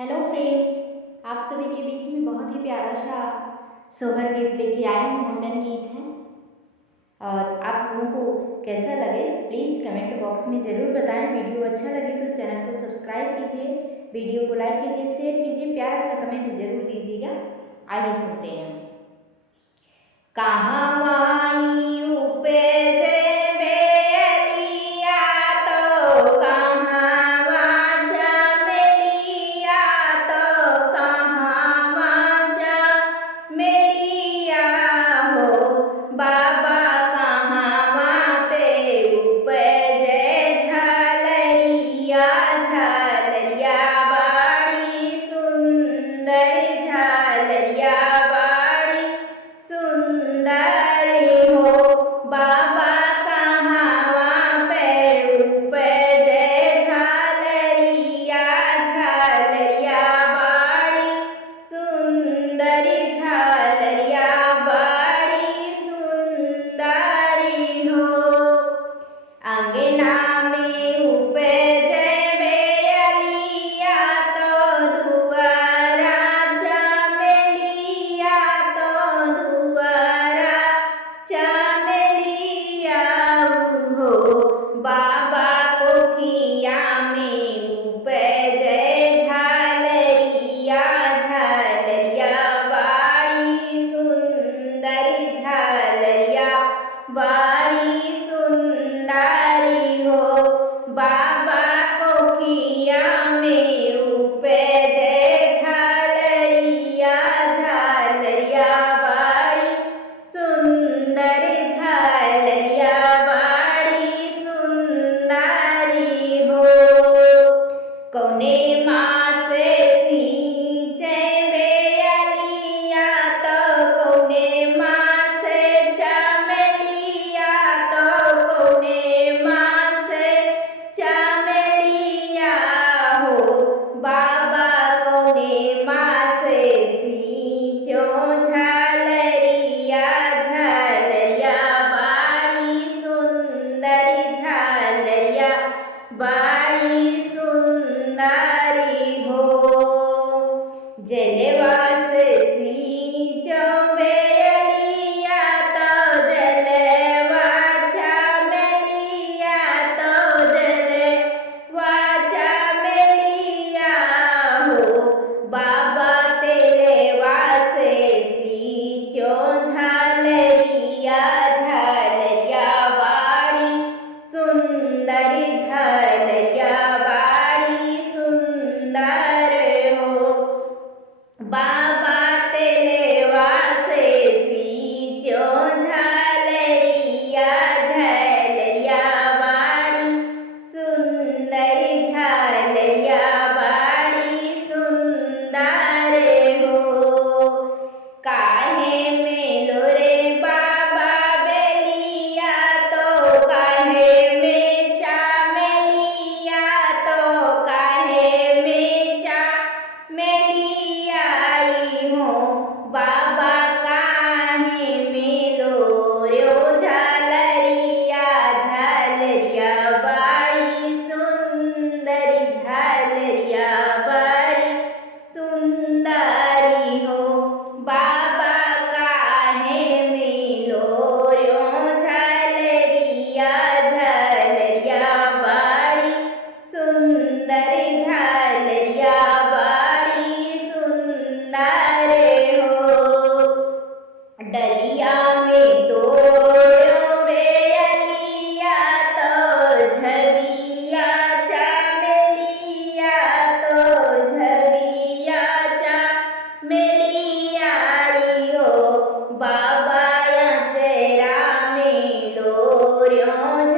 Hello friends, आप सभी के बीच में बहुत ही प्यारा सा सोहर गीत लेके आई हूँ। मुंडन गीत है और आप लोगों को कैसा लगे प्लीज़ कमेंट बॉक्स में ज़रूर बताएं। वीडियो अच्छा लगे तो चैनल को सब्सक्राइब कीजिए, वीडियो को लाइक कीजिए, शेयर कीजिए, प्यारा सा कमेंट ज़रूर दीजिएगा। आइए सुनते हैं। कहाँ माई उपजे बेलिया तो कहाँ वाचा मेलिया तो कहाँ वाचा मेलिया हो बाबा कहाँ वहाँ पे उपजे झालरिया झालरिया बाड़ी सुंदर झालरिया बाड़ी सुंदर हो बाबा कहाँ वहाँ पे उपजे झालरिया झालरिया बाड़ी सुंदर झालरिया बाड़ी सुंदर हो। अंगना में उपजे बेलिया तो दुआरा चमेलिया तो दुआरा चमेलिया हो बाबा कोठिया में उपजे झालरिया झालरिया बाड़ी सुंदर झालरिया बाड़ी सुंदरी हो बाबा कोठिया में उपजे झालरिया झालरिया बाड़ी सुंदर झालरिया बाड़ी सुंदरी हो। कौने माँ से सींचे बेलिया तो कौने माँ से चमेलिया तो कौने माँ से चमेलिया हो बाबा कौने माँ से सींचो झालरिया झालरिया बाड़ी सुंदर झालरिया बाड़ी सुंदरी हो। जलवा से सींचो बेलिया तो जलवा चमेलिया तो जलवा चमेलिया हो बाबा तेलवा से सींचो झालरिया झालरिया बाड़ी सुंदर झालरिया बाड़ी सुंदर हो बाबा तेलवा से सींचो झालरिया झालरिया बाड़ी सुंदर झालरिया बाड़ी सुंदर हो। काहे मेलो रे बाबा बेलिया तो काहे में चमेलिया तो काहे में चमेलिया हो बाबा काहे मेलो रो झालरिया झालरिया बाड़ी सुंदर झालरिया बाड़ी सुंदरी हो बाबा काहे मेलो रो झालरिया झालरिया बाड़ी सुंदर झालरिया बाड़ी सुंदर हो। डलिया में तोड़ो बेलिया तो झबिया चमेलिया तो झबिया चमेलिया हो बाबा चेरा में लोरियो झ